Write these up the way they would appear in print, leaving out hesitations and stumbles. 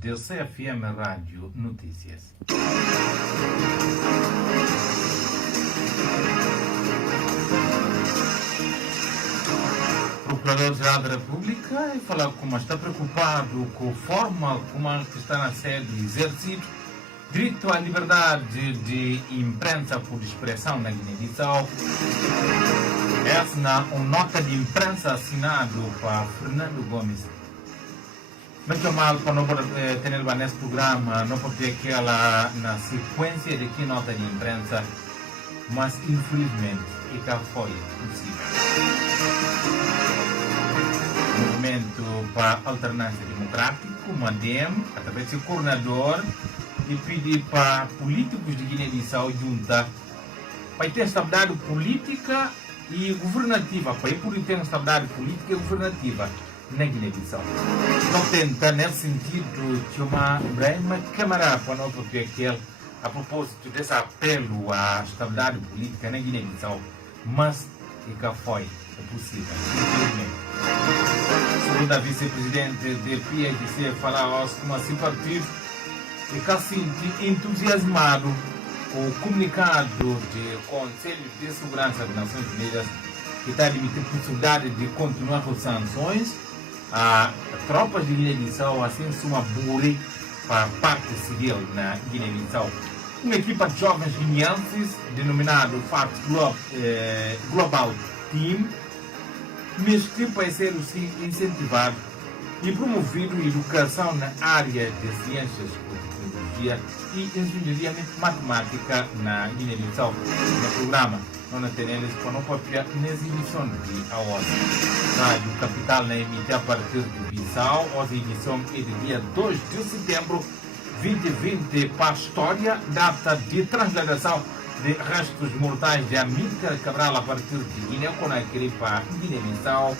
de CFM Rádio Notícias. O Procurador-Geral da República falou como está preocupado com a forma como está a ser exercido direito à liberdade de imprensa por expressão na Guiné-Bissau. Essa na nota de imprensa assinado por Fernando Gomes. Muito mal para não ter nesse programa, não pode ter aquela na sequência de que nota de imprensa, mas infelizmente e cá foi possível. O Movimento para a Alternância Democrática, o MADEM, através do seu coordenador, e pedir para políticos de Guiné-Bissau junta para ter estabilidade política e governativa, para poder ter estabilidade política e governativa na Guiné-Bissau. Não tenta, nesse sentido, que uma Câmara para não porque aquele a propósito desse apelo à estabilidade política na Guiné-Bissau, mas e cá foi possível, infelizmente. Segundo a vice-presidente de PIGC, falar como assim partido, e cá senti entusiasmado com o comunicado do Conselho de Segurança das Nações Unidas que está a admitir a possibilidade de continuar com sanções a tropas de Guiné-Bissau, assim como Buri para a parte civil na Guiné-Bissau. Uma equipa de jovens guineenses, denominado FARC Global Team, que vai ser incentivado e promovido a educação na área de ciências e tecnologia e engenharia matemática na Guiné-Bissau. No programa, não teremos para não copiar na exibição de aula. Rádio Capital na emite a partir de Bissau, a edição é de dia 2 de setembro 2020 para a história, data de transladação de restos mortais de Amílcar Cabral a partir de Guiné, com aquele para Guiné-Bissau.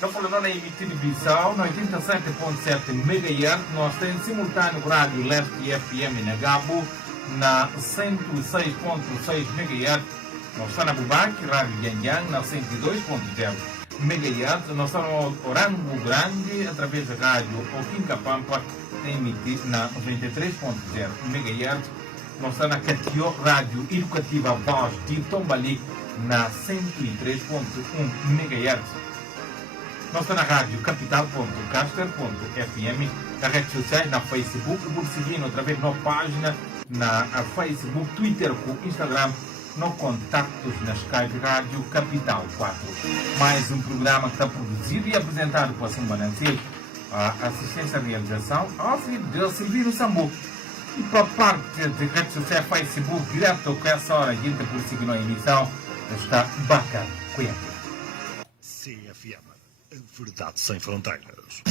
Não falando na emitido de Bissau, no 87.7 MHz, nós temos simultâneo rádio Leste FM na Gabo, na 106.6 MHz, nós estamos na Bubaque, rádio Yangyang, na 102.0 MHz, nós estamos no Orango Grande, através da rádio Oquinca Pampa, emitido na 93.0 MHz, nós estamos na Catió, rádio educativa Voz de Tombali, na 103.1 MHz. Nós estamos na rádio capital.caster.fm, nas redes sociais, na Facebook, por seguir através da nossa página, na Facebook, Twitter, Instagram, no contactos na Skype Rádio Capital 4. Mais um programa que está produzido e apresentado por São Banancil, a assistência à realização, ao de Silvino Sambu. E para a parte de redes sociais, Facebook, direto com essa hora, a gente por seguir na emissão, está bacana. Cuidado. CFM. A verdade sem fronteiras.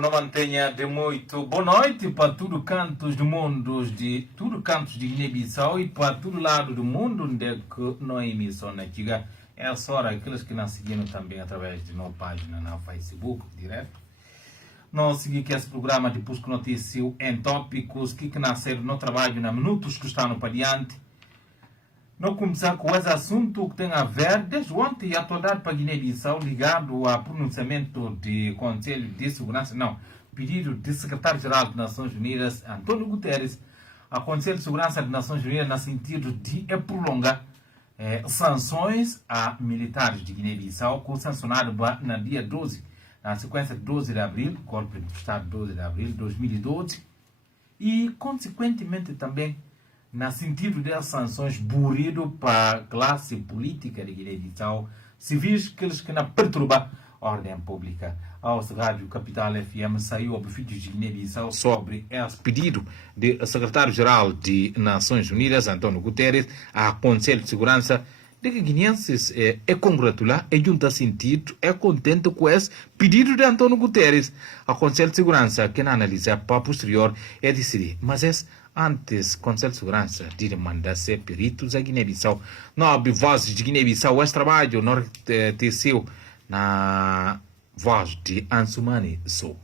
Não mantenha de muito boa noite para tudo cantos do mundo, de tudo cantos de Guiné-Bissau e para todo lado do mundo onde é que não emissão na Tiga. É a hora aqueles que nos seguiram também através de nossa página na Facebook, direto. Nós seguimos que esse programa de Busco Notícias em tópicos que nasceram no trabalho na minutos que estão para diante. Não começar com esse assunto que tem a ver desde ontem a atualidade para Guiné-Bissau ligado ao pronunciamento do Conselho de Segurança, pedido do Secretário-Geral das Nações Unidas, António Guterres, ao Conselho de Segurança das Nações Unidas no sentido de prolongar sanções a militares de Guiné-Bissau, que sancionado na dia 12, na sequência de 12 de abril, golpe de Estado 12 de abril de 2012, e consequentemente também no sentido das sanções burido para a classe política de Guiné-Bissau, civis que não perturba a ordem pública. ao Rádio Capital FM saiu ao vídeo de Guiné-Bissau sobre esse pedido do secretário-geral de Nações Unidas, António Guterres, ao Conselho de Segurança, de que guineenses é congratular, é junta sentido, é contente com esse pedido de António Guterres. A Conselho de Segurança, que não analisa para posterior, é decidir, mas antes, Conselho de Segurança de demandar ser peritos a Guiné-Bissau. Nobre voz de Guiné-Bissau, esse trabalho não teceu na voz de Ansumani Sow.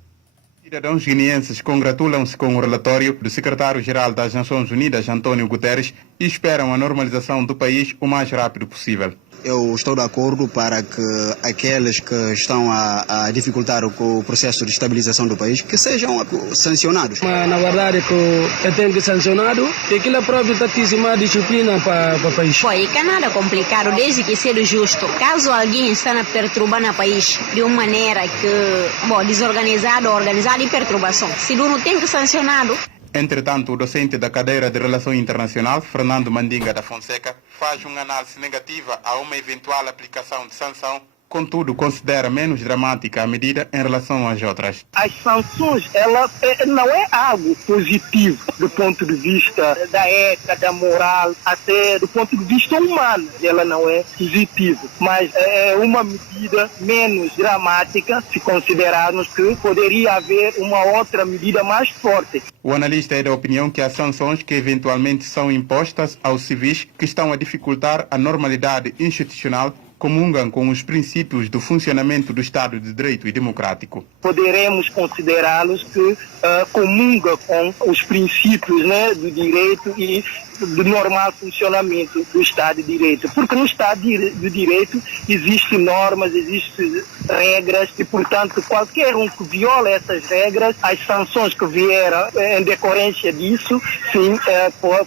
Cidadãos guineenses congratulam-se com o relatório do secretário-geral das Nações Unidas, António Guterres, e esperam a normalização do país o mais rápido possível. Eu estou de acordo para que aqueles que estão a dificultar o processo de estabilização do país, que sejam sancionados. Mas, na verdade, que tem que ser sancionado e que a própria está a disciplina para o país. Foi que nada complicado, desde que seja justo. Caso alguém está perturbando o país de uma maneira que, desorganizado, organizado e perturbação, se não tem que sancionado. Entretanto, o docente da cadeira de Relação Internacional, Fernando Mandinga da Fonseca, faz uma análise negativa a uma eventual aplicação de sanção, contudo considera menos dramática a medida em relação às outras. As sanções, ela não é algo positivo do ponto de vista da ética, da moral, até do ponto de vista humano. Ela não é positiva, mas é uma medida menos dramática se considerarmos que poderia haver uma outra medida mais forte. O analista é da opinião que as sanções que eventualmente são impostas aos civis que estão a dificultar a normalidade institucional comungam com os princípios do funcionamento do Estado de Direito e democrático. Poderemos considerá-los que comungam com os princípios, do direito e do normal funcionamento do Estado de Direito. Porque no Estado de Direito existem normas, existem regras e, portanto, qualquer um que viola essas regras, as sanções que vieram em decorrência disso, sim,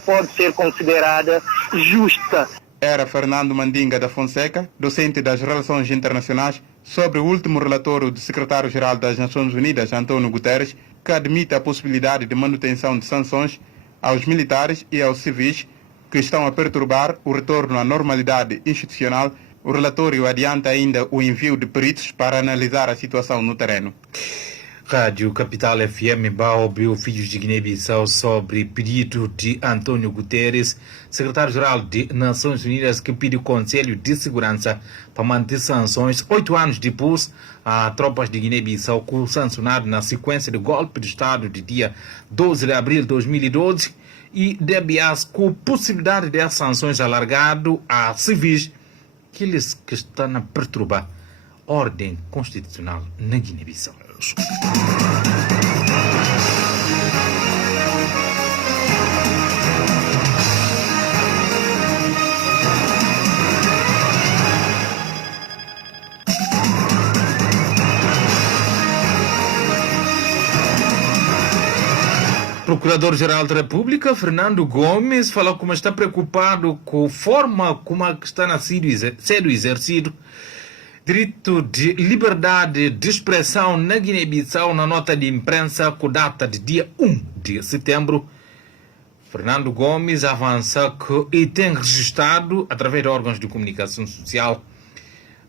pode ser considerada justa. Era Fernando Mandinga da Fonseca, docente das Relações Internacionais, sobre o último relatório do secretário-geral das Nações Unidas, António Guterres, que admite a possibilidade de manutenção de sanções aos militares e aos civis que estão a perturbar o retorno à normalidade institucional. O relatório adianta ainda o envio de peritos para analisar a situação no terreno. Rádio Capital FM ouviu Filhos de Guiné-Bissau sobre pedido de António Guterres, secretário-geral de Nações Unidas, que pediu Conselho de Segurança para manter sanções 8 anos depois a tropas de Guiné-Bissau, que sancionado na sequência do golpe de Estado de dia 12 de abril de 2012 e DBAs com possibilidade de sanções alargado a civis que estão a perturbar a ordem constitucional na Guiné-Bissau. Procurador-Geral da República, Fernando Gomes, falou como está preocupado com a forma como está sendo exercido direito de liberdade de expressão na Guiné-Bissau na nota de imprensa com data de dia 1 de setembro. Fernando Gomes avança que tem registrado, através de órgãos de comunicação social,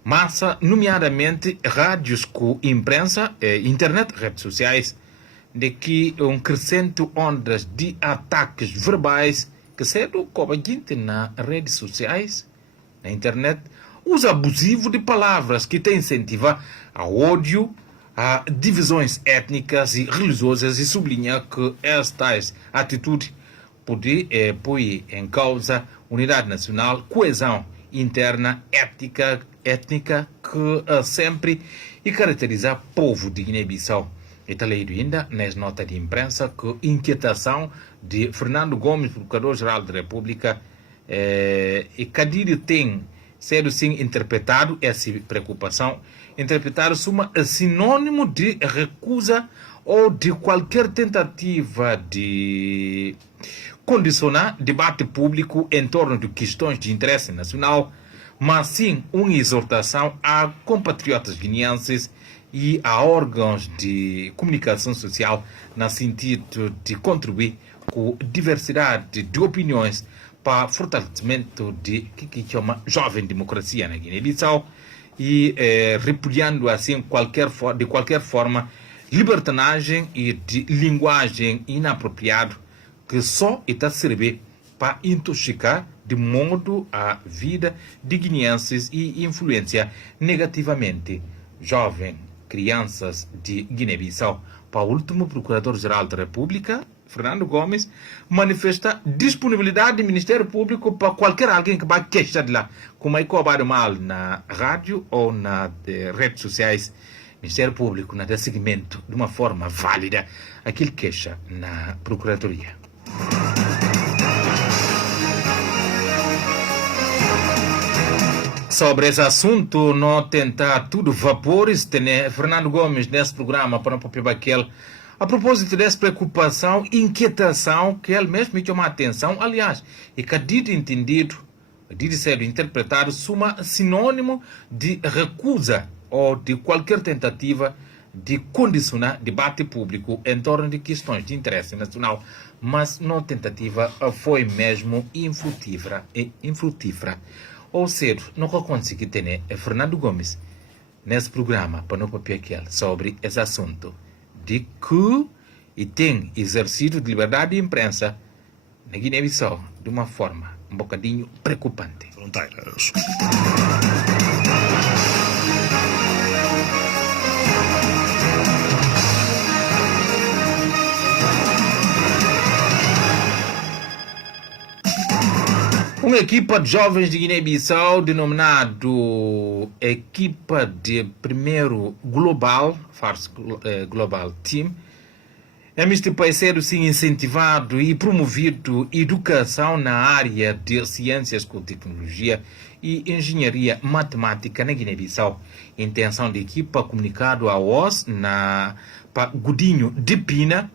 massa, nomeadamente rádios com imprensa, internet, redes sociais, de que crescente ondas de ataques verbais que cedo cobaguinte nas redes sociais, na internet, uso abusivo de palavras que tem incentiva ao ódio, a divisões étnicas e religiosas e sublinha que estas atitudes podem pôr em causa unidade nacional, coesão interna, étnica que sempre caracteriza o povo de Guiné-Bissau. Está lido ainda nas notas de imprensa que inquietação de Fernando Gomes, Procurador-Geral da República, e Cadírio tem sido sim interpretado, essa preocupação, interpretado como sinônimo de recusa ou de qualquer tentativa de condicionar debate público em torno de questões de interesse nacional, mas sim uma exortação a compatriotas guineenses e a órgãos de comunicação social no sentido de contribuir com diversidade de opiniões para fortalecimento de que chama jovem democracia na Guiné-Bissau e repudiando assim de qualquer forma libertinagem e de linguagem inapropriada que só está a servir para intoxicar de modo a vida de guineenses e influenciar negativamente jovens, crianças de Guiné-Bissau. Para o último Procurador-Geral da República, Fernando Gomes, manifesta disponibilidade do Ministério Público para qualquer alguém que vai queixar de lá, como é cobrado mal na rádio ou nas redes sociais. Ministério Público não dá seguimento de uma forma válida àquele queixa na Procuradoria. Sobre esse assunto, não tentar tudo vapores, tem Fernando Gomes nesse programa para o próprio Baquel, a propósito dessa preocupação, inquietação, que ele mesmo me chama a atenção, aliás, e que dito entendido, dito ser interpretado, suma sinônimo de recusa ou de qualquer tentativa de condicionar debate público em torno de questões de interesse nacional, mas não tentativa foi mesmo infrutífera. Ou seja, não consegui ter Fernando Gomes nesse programa para não papel sobre esse assunto de que e tem exercício de liberdade de imprensa na Guiné-Bissau de uma forma um bocadinho preocupante. Fronteiras. Uma equipa de jovens de Guiné-Bissau, denominado Equipa de Primeiro Global, FARS Global Team, é este parceiro sim incentivado e promovido educação na área de ciências com tecnologia e engenharia matemática na Guiné-Bissau. Intenção da equipa comunicado à OS para Godinho de Pina,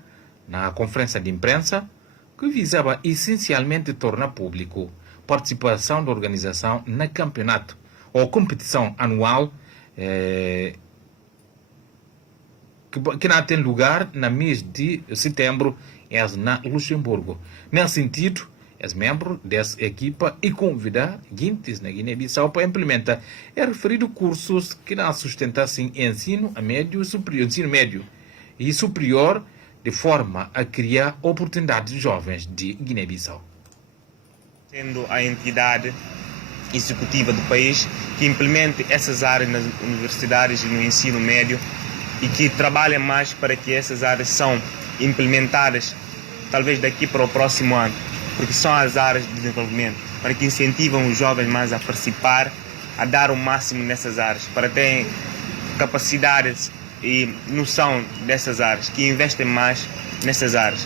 na conferência de imprensa, que visava essencialmente tornar público participação da organização na campeonato ou competição anual que não tem lugar no mês de setembro na Luxemburgo. Nesse sentido, os membros dessa equipa e convidar guintes na Guiné-Bissau para implementar referidos cursos que não sustentassem ensino médio e superior de forma a criar oportunidades de jovens de Guiné-Bissau. Sendo a entidade executiva do país que implemente essas áreas nas universidades e no ensino médio e que trabalhe mais para que essas áreas são implementadas talvez daqui para o próximo ano, porque são as áreas de desenvolvimento, para que incentivam os jovens mais a participar, a dar o máximo nessas áreas, para terem capacidades e noção dessas áreas, que investem mais nessas áreas.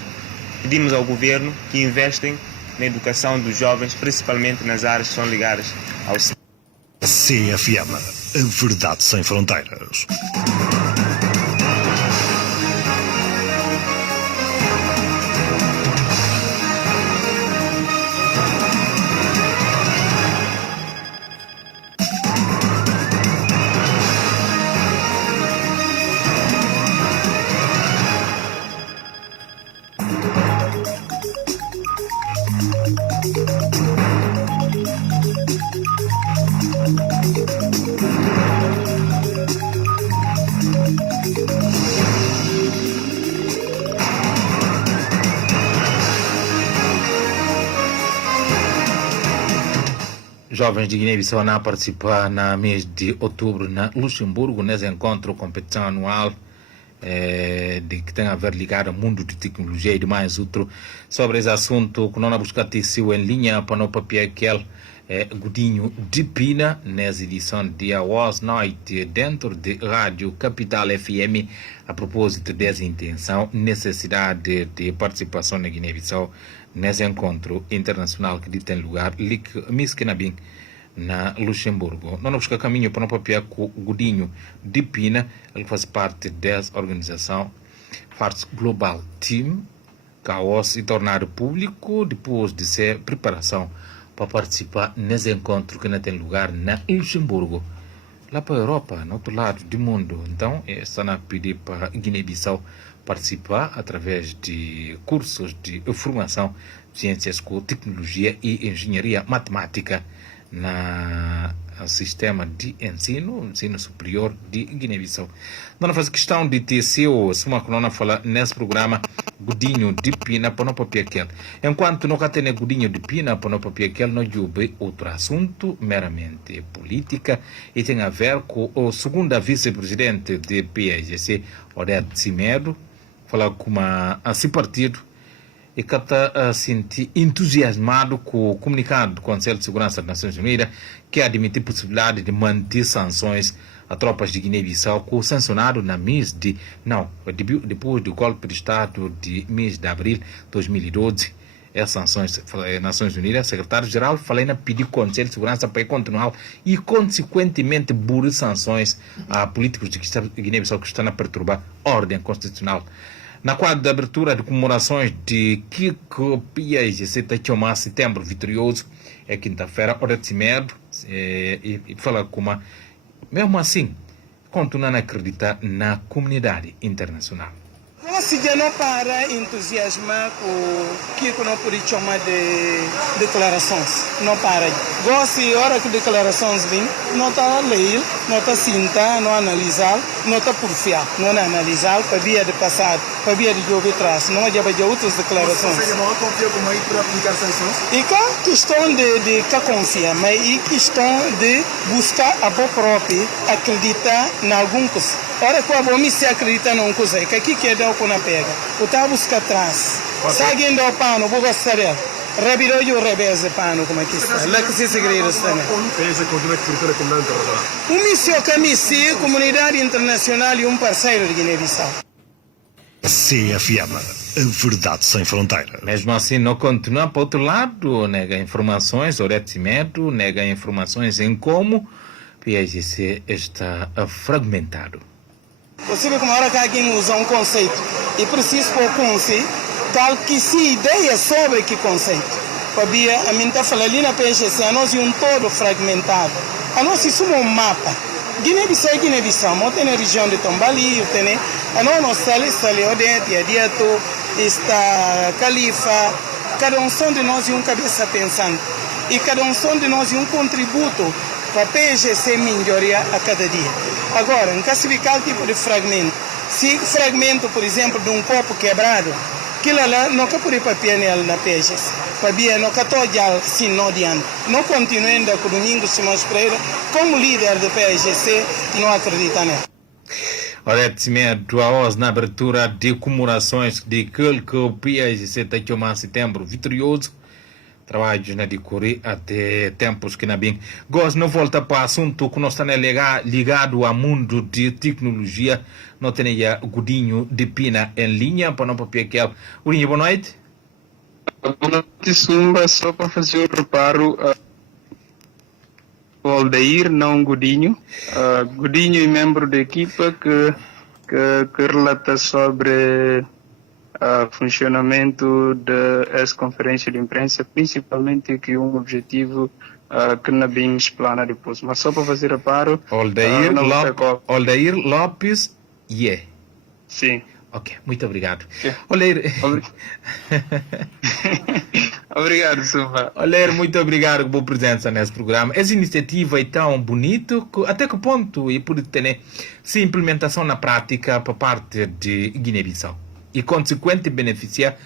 Pedimos ao governo que investem na educação dos jovens, principalmente nas áreas que são ligadas ao CFM, a verdade sem fronteiras. Jovens de Guiné-Bissau a participar no mês de outubro na Luxemburgo, nesse encontro, competição anual de que tem a ver ligado ao mundo de tecnologia e demais outro. Sobre esse assunto, que não buscar tecido em linha para não papel que Godinho de Pina, nessa edição de Was Night, dentro de Rádio Capital FM, a propósito dessa intenção, necessidade de participação na Guiné-Bissau nesse encontro internacional que tem lugar Miskinabim, na Luxemburgo. Não busca caminho para não papel com Godinho de Pina, ele faz parte dessa organização FARS Global Team, que ao se tornar público depois de ser preparação para participar nesse encontro que não tem lugar na Luxemburgo, lá para a Europa, no outro lado do mundo. Então, está a pedir para Guiné-Bissau participar através de cursos de formação de ciências com tecnologia e engenharia matemática na sistema de ensino superior de Guiné-Bissau. Nós fazemos questão de ter seu, se uma coluna fala nesse programa, Godinho de Pina para não papel aquele. Enquanto não tem Godinho de Pina para não papel aquele, nós jube outro assunto meramente política e tem a ver com o segunda vice-presidente de PAGC, Odete Cimedo, falar com esse partido e que está senti entusiasmado com o comunicado do Conselho de Segurança das Nações Unidas que admite a possibilidade de manter sanções a tropas de Guiné-Bissau, que sancionado na mês de... Não, depois do golpe de Estado de mês de abril de 2012, as sanções Nações Unidas, secretário-geral, falei na pedir Conselho de Segurança para continuar e, consequentemente, burlar sanções a políticos de Guiné-Bissau que estão a perturbar a ordem constitucional. Na quadra da abertura de comemorações de Kiko PAGC Tachoma Setembro Vitorioso, é quinta-feira, Odete Cimedo, e fala como, mesmo assim, continua a acreditar na comunidade internacional. Se já não para entusiasmar com o que não pode chamar de declarações, não para. Se a hora que declarações vêm, não está a ler, não está a sentar, não analisar, não está a porfiar, não analisar para via de passado, para via de jogo atrás, não já vai de outras declarações. Você não confia como aí para aplicar sanções? E cá questão de confiar, mas e questão de buscar a boa própria, acreditar em algum coisa. Ora que a boa se acredita num coisa, que aqui quer dar o na pega, o tá busca atrás. Saguem do pano, vou gostar dele. Rabirou e o revés de pano, como aqui está. Lá que se segredos também. Missão que a comunidade internacional e parceiro de Guiné-Bissau. CFM, a verdade sem fronteiras. Mesmo assim, não continua para outro lado, nega informações, Odete Cimedo nega informações em como o PAGC está fragmentado. Você vê como a hora que alguém usa um conceito e precisa pôr conceito, tal que se ideia sobre que conceito. Porque a mim está falando ali na PAGC, a nós é um todo fragmentado. A nós é um mapa. Guiné-Bissau é Guiné-Bissau, mas tem a região de Tombali, tem a nós ali Odete, Adiato, está Califa. Cada um de nós é um cabeça pensante. E cada um de nós é um contributo para a PAGC melhoria a cada dia. Agora, em classificar tipo de fragmento, se fragmento, por exemplo, de um copo quebrado, aquilo lá não pode papel na PAGC. Para não católico sim não adianta. Não continuando com o Domingos Simões Pereira, como líder da PAGC, não acredita nela. Odete Cimedo, a voz na abertura de comemorações de que o PAGC Tachoma Setembro Vitorioso, trabalhos na decorrer até tempos que não bem. Gosto não volta para o assunto que nós estamos ligado ao mundo de tecnologia. Não tem o Godinho de Pina em linha para não papel aquele. Godinho, boa noite. Boa noite, Sumba. Só para fazer o preparo, o Aldair, não Godinho. Godinho é membro da equipa que relata sobre funcionamento da conferência de imprensa, principalmente que um objetivo que não bem explana depois. Mas só para fazer reparo... Aldair Lopes, yeah. Sim. Ok, muito obrigado. Okay. Obrigado, Silva. Oleiro, muito obrigado por sua presença nesse programa. Essa iniciativa é tão bonita, até que ponto e pode ter essa implementação na prática por parte de Guiné-Bissau e consequente beneficiar a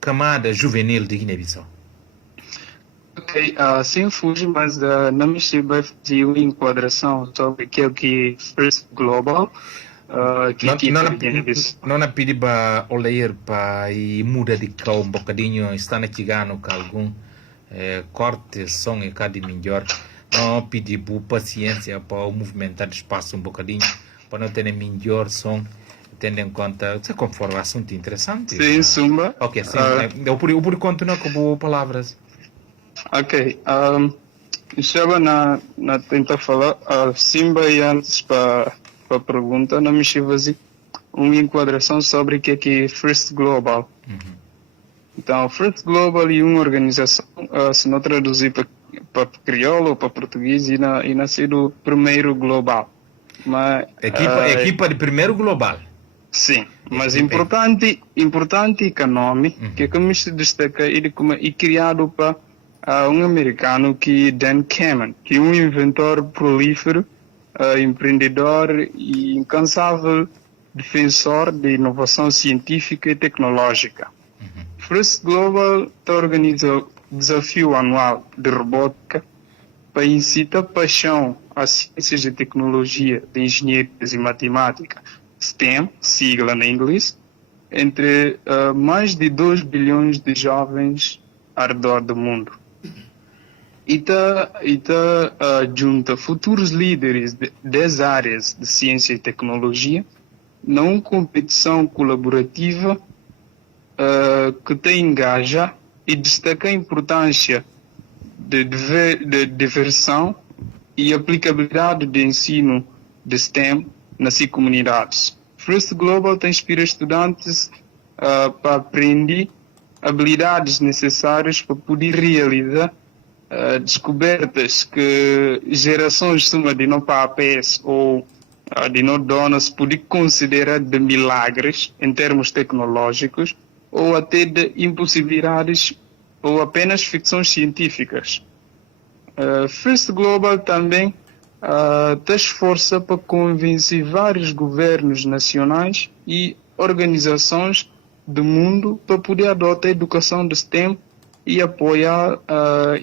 camada juvenil de Guiné-Bissau? Ok, sem fugir, mas não me chega de uma enquadração sobre aquilo que First Global, não pedi para Oleiro para mudar de cá um bocadinho, está na chegando com algum corte, som e cada melhor. Não pedi por paciência para movimentar o espaço um bocadinho, para não ter melhor som, tendo em conta, se conforme o assunto interessante. Sim, Sumba. Ok, sim. Eu por continuar com palavras. Ok. Estava na tentar falar, Simba e antes para a pergunta, não me chega uma enquadração sobre o que é First Global. Então, First Global é uma organização, se não traduzir para crioulo ou para português, e nascer o primeiro global. Mas, equipa de primeiro global. Sim, mas importante que o nome, que como se destaca, ele é criado para um americano que Dan Cameron, que é um inventor prolífero, empreendedor e incansável defensor de inovação científica e tecnológica. First Global organiza o desafio anual de robótica para incitar paixão às ciências de tecnologia, de engenharias e matemática, STEM, sigla em inglês, entre mais de 2 bilhões de jovens ao redor do mundo. E junta futuros líderes das áreas de ciência e tecnologia numa competição colaborativa que te engaja e destaca a importância de diversão e aplicabilidade do ensino de STEM nas comunidades. First Global te inspira estudantes para aprender habilidades necessárias para poder realizar descobertas que gerações de não papéis ou de não donas podem considerar de milagres em termos tecnológicos ou até de impossibilidades ou apenas ficções científicas. First Global também te esforça para convencer vários governos nacionais e organizações do mundo para poder adotar a educação de STEM e apoiar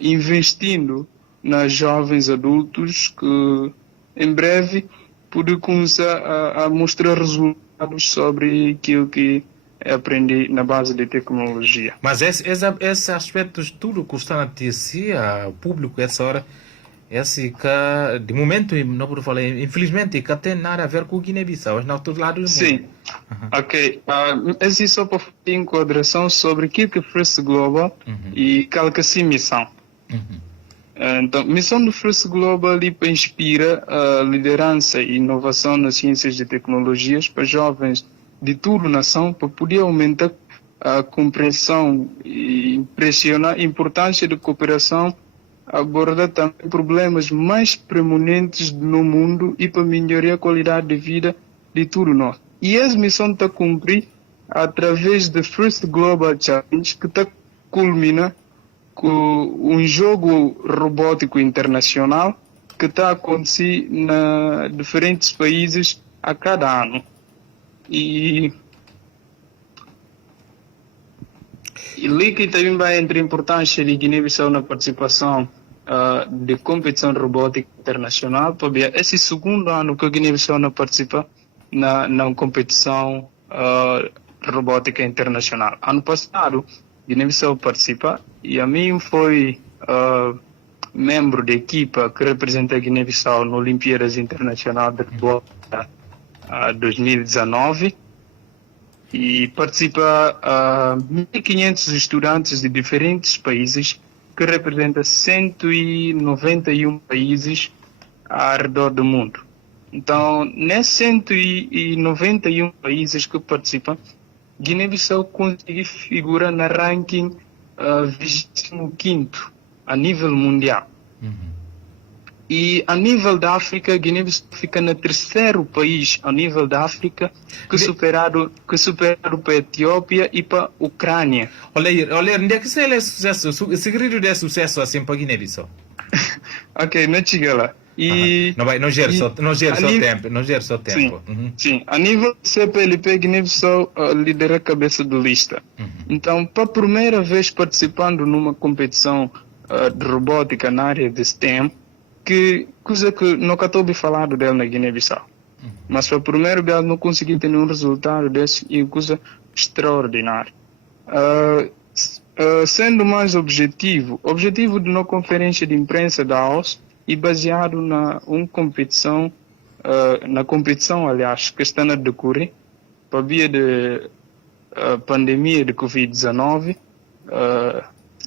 investindo nas jovens adultos que em breve poder começar a mostrar resultados sobre aquilo que aprendi na base de tecnologia. Mas esses aspectos tudo que está a notícia ao público essa hora, esse que de momento não posso falar, infelizmente que tem nada a ver com o Guiné-Bissau, no outro lado do mundo. Sim, ok. Esse é só para fazer enquadração sobre o que é First Global e qual que é a missão. Então, a missão do First Global inspira a liderança e inovação nas ciências e tecnologias para jovens de toda a nação para poder aumentar a compreensão e impressionar a importância da cooperação, abordar também problemas mais preeminentes no mundo e para melhorar a qualidade de vida de todos nós. E essa missão está cumprida através do First Global Challenge, que está culmina com um jogo robótico internacional que está a acontecer em diferentes países a cada ano. E ali que também vai entre a importância de Guiné-Bissau na participação de competição robótica internacional, porque esse segundo ano que a Guiné-Bissau não participa na competição robótica internacional. Ano passado, Guiné-Bissau participa e a mim foi membro da equipa que representa a Guiné-Bissau na Olimpíadas Internacional de Robótica 2019 e participa 1.500 estudantes de diferentes países que representam 191 países ao redor do mundo. Então, nesses 191 países que participam, Guiné-Bissau conseguiu figurar na ranking 25º a nível mundial. E a nível da África, Guiné-Bissau fica no terceiro país a nível da África que superado para a Etiópia e para a Ucrânia. Olha, onde é que se é sucesso? O segredo de sucesso assim para Guiné-Bissau? Ok, não chega lá. E não gera só tempo. Sim, a nível do CPLP, Guiné-Bissau lidera a cabeça de lista. Então, para a primeira vez participando numa competição de robótica na área de STEM, coisa que nunca estou falado dela na Guiné-Bissau. Mas para a primeira vez não consegui ter nenhum resultado desse e coisa extraordinária. Sendo mais objetivo de uma conferência de imprensa da OS e baseado na competição, aliás, que está a decorrer para via de pandemia de Covid-19,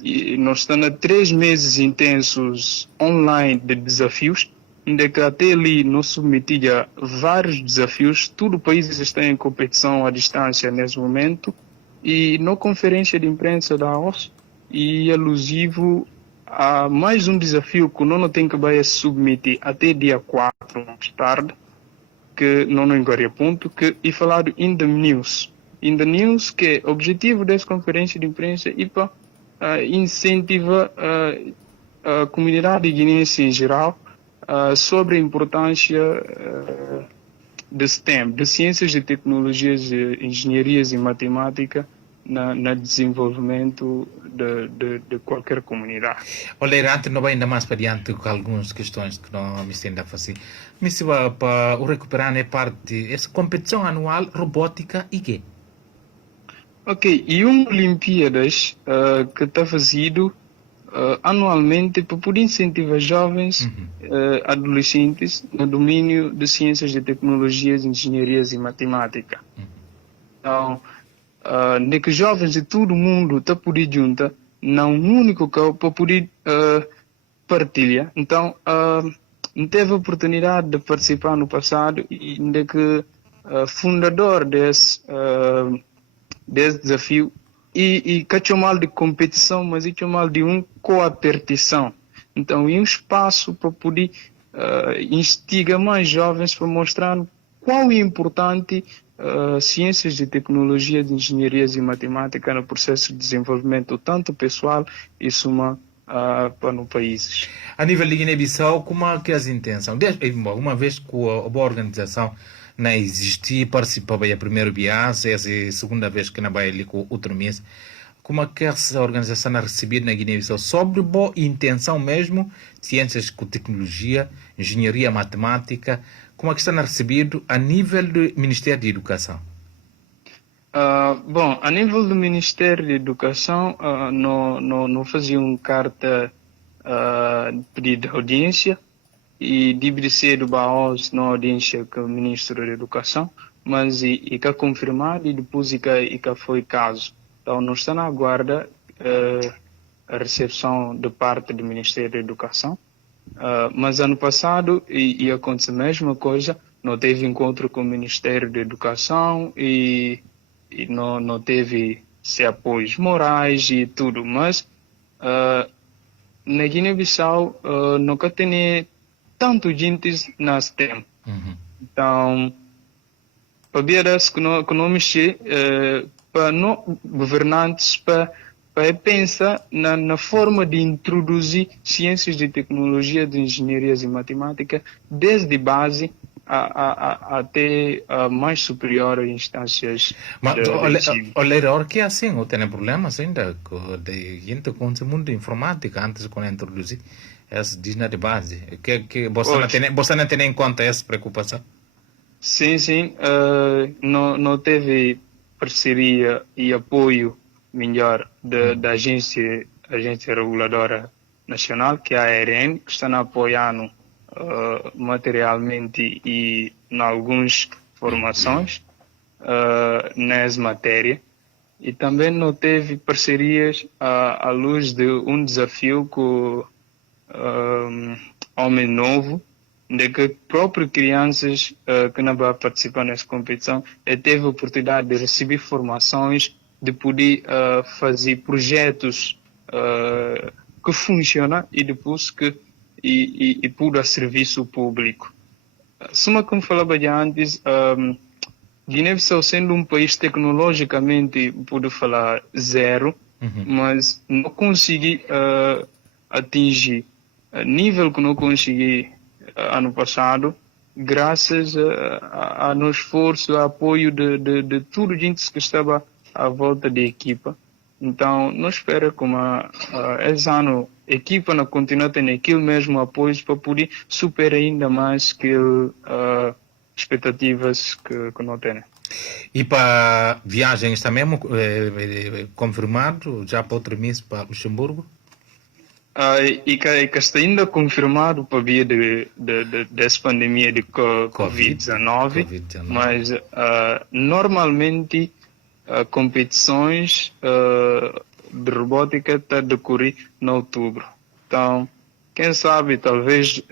e nós estamos a 3 meses intensos online de desafios, onde que até ali nós submetimos a vários desafios, todo o país está em competição à distância nesse momento, e na conferência de imprensa da OS, e alusivo a mais um desafio que não tem que vai submeter até dia 4 mais tarde, que não engaria ponto, que é falado in the news. In the news, que é o objetivo dessa conferência de imprensa é para incentiva a comunidade guineense em geral sobre a importância de STEM, de ciências e tecnologias, engenharias e matemática no desenvolvimento de qualquer comunidade. Olha, antes não vai ainda mais para diante com algumas questões que não me estendo a fazer. Me se vai para o recuperar a parte essa competição anual robótica e quê? Ok, e uma Olimpíadas que está fazido anualmente para poder incentivar jovens adolescentes no domínio de ciências de tecnologias, engenharias e matemática. Então, de que jovens de todo o mundo estão poder juntar, não único que para poder partilhar. Então, não teve a oportunidade de participar no passado e de que fundador desse desafio e que chamar de competição, mas é chamar de uma coapertição. Então, é um espaço para poder instigar mais jovens para mostrar qual é importante ciências de tecnologia, de engenharias e matemática no processo de desenvolvimento, tanto pessoal e suma para no país. A nível de Guiné-Bissau, como é que é a intenção? Uma vez que a boa organização não existia, participava a primeira viagem, essa é a segunda vez que não vai ali com outro mês. Como é que essa organização é recebida na Guiné-Bissau? Sobre boa intenção mesmo, ciências com tecnologia, engenharia, matemática, como é que está recebido a nível do Ministério da Educação? Bom, a nível do Ministério da Educação, não fazia uma carta de pedido de audiência e deve ser do Baos na audiência com o Ministro da Educação, mas e que confirmado e depois e que foi caso. Então, nós estamos na guarda a recepção de parte do Ministério da Educação, mas ano passado e aconteceu a mesma coisa, não teve encontro com o Ministério da Educação e não teve apoios morais e tudo, mas na Guiné-Bissau nunca tem tanto gente na STEM. Então, para ver que não mexer, para não governantes, para pensar na forma de introduzir ciências de tecnologia, de engenharias e matemática, desde base até mais superior instâncias. Mas olha, que é assim, eu tenho problemas ainda de gente com o mundo de informática antes de introduzir essa disciplina de base. Que você não tem em conta essa preocupação? Sim. Não teve parceria e apoio melhor da agência reguladora nacional, que é a ARN, que está apoiando materialmente e em algumas formações nessa matéria. E também não teve parcerias à luz de um desafio com Homem Novo, de que próprias crianças que não vão participar nessa competição teve a oportunidade de receber formações, de poder fazer projetos que funcionam e depois que e pôr a serviço público. Como falava antes, Guiné-Bissau sendo um país tecnologicamente, pode falar zero, mas não consegui atingir nível que não consegui ano passado, graças a no esforço, ao apoio de tudo gente que estava à volta da equipa. Então, não espera como esse ano a equipa não continua tendo aquele mesmo apoio para poder superar ainda mais que expectativas que não tem. E para viagens também confirmado já para outro mês para Luxemburgo? E que está ainda confirmado para via dessa pandemia de Covid-19, mas normalmente competições de robótica está a decorrer em outubro. Então, quem sabe, talvez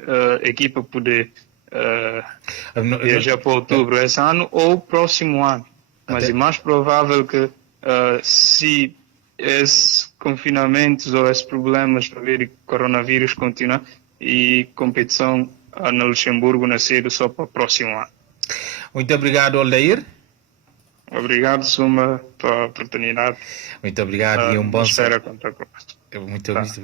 a equipa poder viajar para outubro esse ano ou próximo ano. Mas é mais provável que se esses confinamentos ou esses problemas para ver o coronavírus continuar e competição no Luxemburgo nascer só para o próximo ano. Muito obrigado, Aldair. Obrigado, Suma, pela oportunidade. Muito obrigado e um bom Espero contar com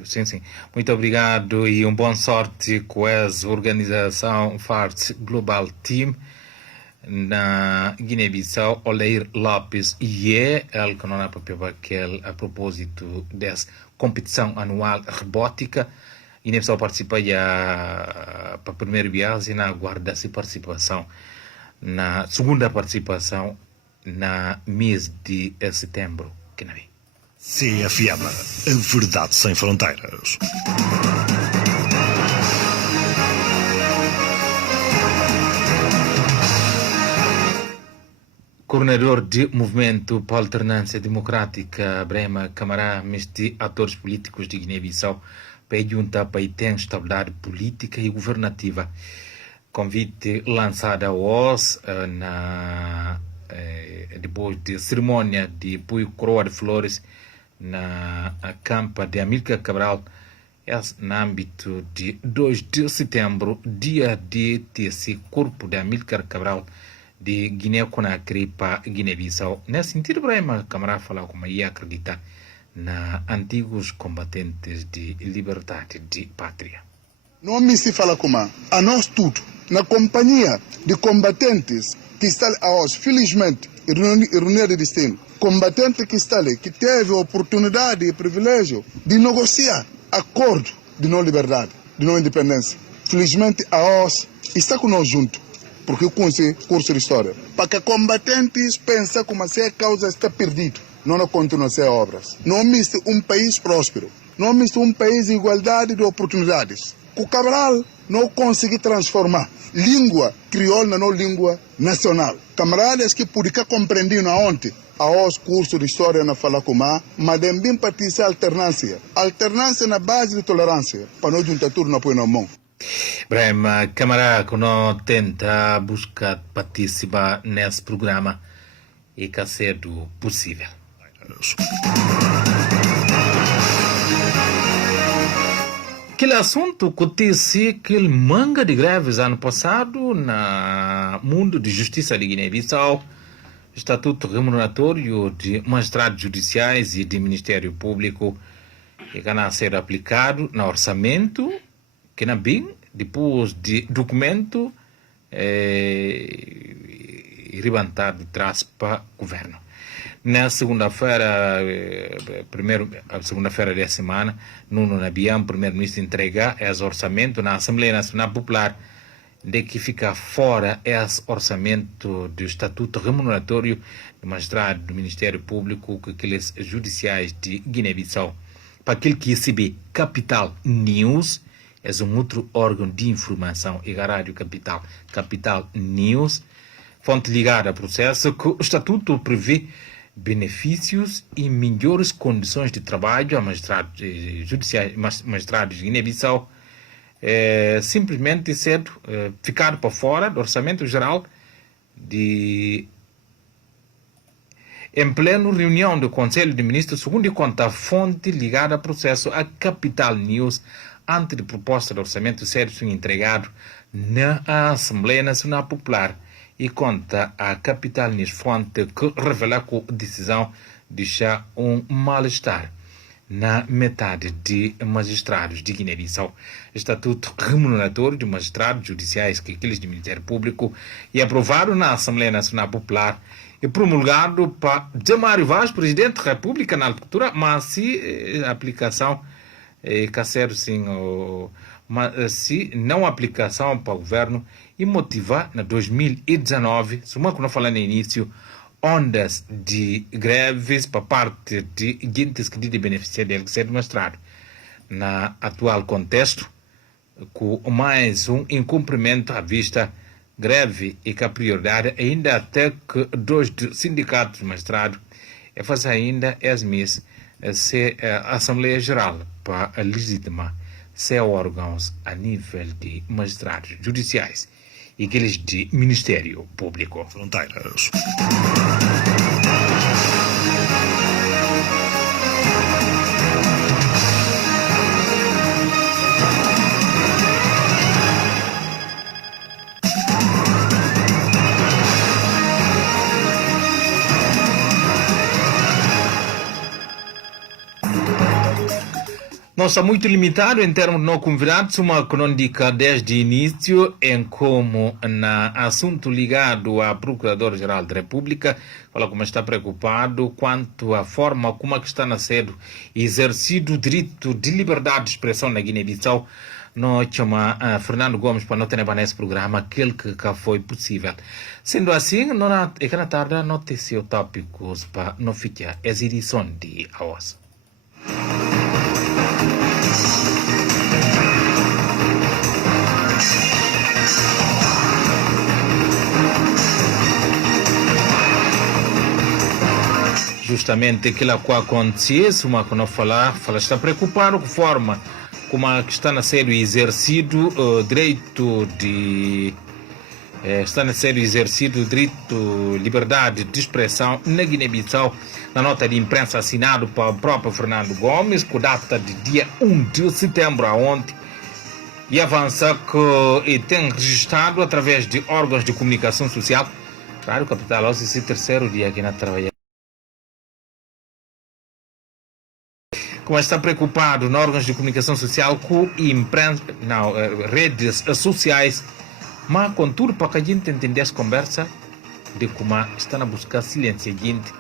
sim. Muito obrigado e bom sorte com a organização FARC Global Team na Guiné-Bissau. Oleir Lopes e ele que não é a propósito dessa competição anual robótica. Guiné-Bissau participa para a primeira viagem na aguarda-se participação na segunda participação na mês de setembro. Que não é? CFM, a verdade sem fronteiras. Coordenador de Movimento para a Alternância Democrática, Brema Camará, de atores políticos de Guiné-Bissau, para juntar para ter estabilidade política e governativa. Convite lançado a OS depois de cerimônia de apoio coroa de flores na campa de Amílcar Cabral, no âmbito de 2 de setembro, dia de TC Corpo de Amílcar Cabral de Guiné-Conakry para Guiné-Bissau. Nesse sentido, Brahma Camará falar como ia acreditar na antigos combatentes de liberdade de pátria. Não me se fala como a nós tudo, na companhia de combatentes que estão hoje, felizmente, reunidos de destino, combatente que está ali, que teve a oportunidade e privilégio de negociar acordo de não liberdade, de não independência. Felizmente, a OS está conosco junto, porque conhece curso de história. Para que combatentes pensem como se a causa está perdida, não continua a ser obras. Não existe um país próspero, não existe um país de igualdade de oportunidades. O Cabral não conseguiu transformar língua crioula na língua nacional. Camaradas que podiam compreender ontem aos cursos de história na fala comum, mas também participar alternância. Alternância na base de tolerância, para não juntar tudo na põe na mão. Brahma Camará, que não tenta buscar participar nesse programa e que cedo possível. Aquele assunto que disse aquele manga de greves ano passado na mundo de justiça de Guiné-Bissau, estatuto remuneratório de magistrados judiciais e de Ministério Público, que vai ser aplicado no orçamento, que não bem, depois de documento rebantado de trás para o governo. Na segunda-feira, a segunda-feira da semana, Nuno Nabiam, primeiro-ministro, entrega esse orçamento na Assembleia Nacional Popular, de que fica fora esse orçamento do Estatuto Remuneratório do Magistrado do Ministério Público, que aqueles judiciais de Guiné-Bissau. Para aquele que recebe Capital News, é um outro órgão de informação, e a Rádio Capital, Capital News, fonte ligada ao processo, que o Estatuto prevê benefícios e melhores condições de trabalho a magistrados judiciais, magistrados de Guiné-Bissau, simplesmente cedo ficar para fora do orçamento geral em pleno reunião do Conselho de Ministros, segundo conta a fonte ligada ao processo, a Capital News, antes de proposta de orçamento ser entregado na Assembleia Nacional Popular. E conta a Capital News, fonte que revela que a decisão deixa um mal-estar na metade de magistrados de Guiné-Bissau. Estatuto remuneratório de magistrados judiciais, que aqueles do Ministério Público, e aprovado na Assembleia Nacional Popular e promulgado para Jamário Vaz, Presidente da República, na altura, mas se a aplicação se não aplicação para o governo e motivar na 2019, como eu falei no início, ondas de greves para parte de gente que de beneficiar dele que ser demonstrado na atual contexto, com mais um incumprimento à vista greve e que a prioridade ainda até que dois sindicatos magistrados faz ainda mês se a Assembleia Geral para legitimar se órgãos a nível de magistrados judiciais e aqueles de Ministério Público. Fronteiras. Nós está muito limitado em termos de não convidados, uma crónica desde o início em como na assunto ligado à Procurador-Geral da República, fala como está preocupado quanto à forma como é que está a ser exercido o direito de liberdade de expressão na Guiné-Bissau. Nós chama Fernando Gomes para não ter nesse programa aquele que foi possível. Sendo assim, na tarde notícia tópicos para não ficar essa edição de AOS. Justamente aquilo que acontece, uma que não fala está preocupado com a forma como está a ser exercido o direito de liberdade de expressão na Guiné-Bissau, na nota de imprensa assinada pelo próprio Fernando Gomes, com data de dia 1 de setembro a ontem, e avança que tem registrado através de órgãos de comunicação social, claro, capital, hoje esse terceiro dia aqui na trabalhar. Como está preocupado nos órgãos de comunicação social com imprensa, redes sociais, mas contudo para que a gente entenda essa conversa de como está a buscar silêncio gente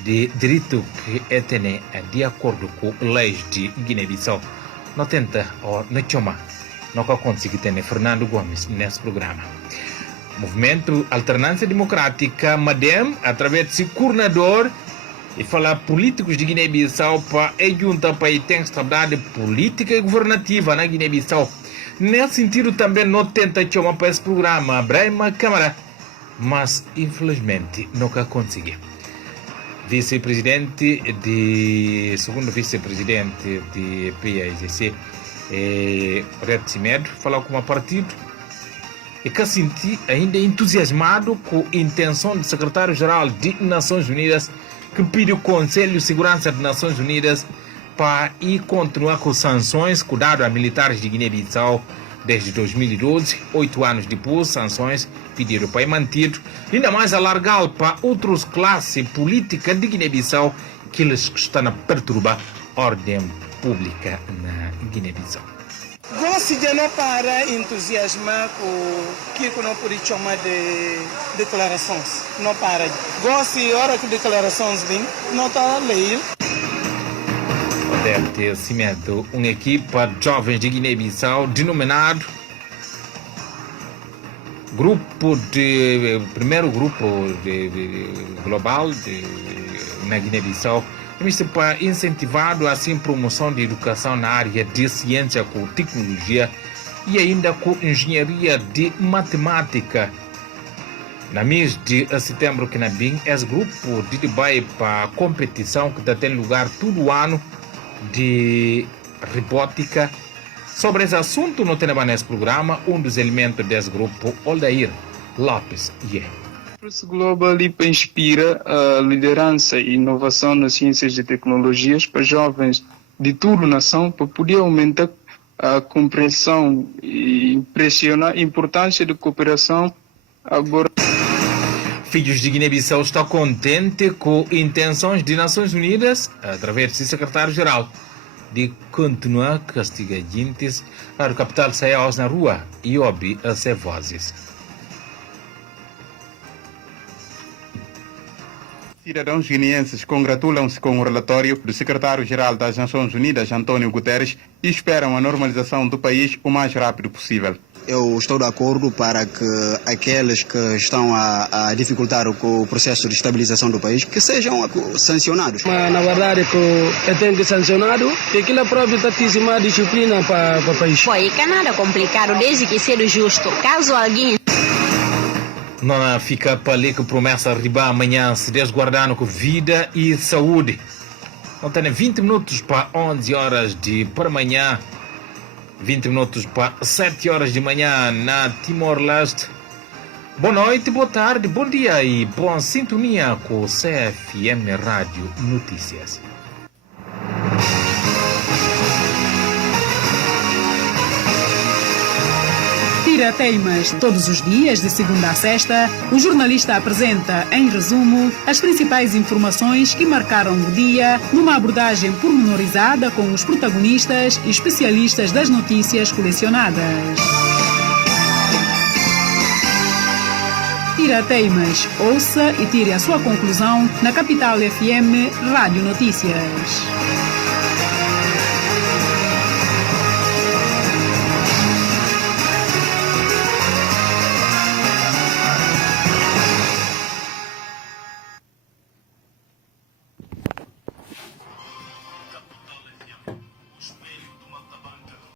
de direito que é ter de acordo com leis de Guiné-Bissau. Não tenta ou não chama, não consegue ter Fernando Gomes nesse programa. Movimento Alternância Democrática, MADEM, através de seu coordenador, e falar políticos de Guiné-Bissau para a junta para ter estabilidade política e governativa na Guiné-Bissau. Nesse sentido também não tenta chamar para esse programa Brahma Câmara, mas infelizmente nunca conseguiu. Segundo vice-presidente de PAIGC, Red Simedo, falou com o partido e que se senti ainda entusiasmado com a intenção do secretário-geral de Nações Unidas, que pede o Conselho de Segurança das Nações Unidas para ir continuar com sanções dado a militares de Guiné-Bissau desde 2012, 8 anos depois, sanções pediram para ir mantido, ainda mais alargá-lo para outras classes políticas de Guiné-Bissau que eles estão a perturbar a ordem pública na Guiné-Bissau. Gosto de não para entusiasmar com o que não pode chamar de declarações. Não para. Gosto de hora que declarações vêm, não está a ler. Deve ter cimento uma equipa de jovens de Guiné-Bissau denominado primeiro grupo global na Guiné-Bissau, para incentivado assim promoção de educação na área de ciência com tecnologia e ainda com engenharia de matemática. Na mês de setembro que na BIM, esse grupo de debate para competição que tem lugar todo ano de robótica. Sobre esse assunto, não tem nesse programa dos elementos desse grupo, Aldair Lopes. O Global inspira a liderança e inovação nas ciências e tecnologias para jovens de toda a nação, para poder aumentar a compreensão e impressionar a importância de cooperação. Filhos de Guiné-Bissau estão contentes com intenções de Nações Unidas, através do secretário-geral, de continuar a castigar gente para o capital sair na rua e ouvir as vozes. Cidadãos guineenses congratulam-se com o relatório do secretário-geral das Nações Unidas, António Guterres, e esperam a normalização do país o mais rápido possível. Eu estou de acordo para que aqueles que estão a dificultar o processo de estabilização do país que sejam sancionados. Mas, na verdade, que tem que sancionado e que a própria tatíssima disciplina para o país. Foi que nada complicado, desde que seja justo. Caso alguém não fica para ali que promessa arribar amanhã, se desguardando com vida e saúde. Não tem 20 minutos para 11 horas de para amanhã, 20 minutos para 7 horas de manhã na Timor-Leste. Boa noite, boa tarde, bom dia e boa sintonia com o CFM Rádio Notícias. Tirateimas, todos os dias, de segunda a sexta, o jornalista apresenta, em resumo, as principais informações que marcaram o dia, numa abordagem pormenorizada com os protagonistas e especialistas das notícias colecionadas. Tirateimas, ouça e tire a sua conclusão na Capital FM Rádio Notícias.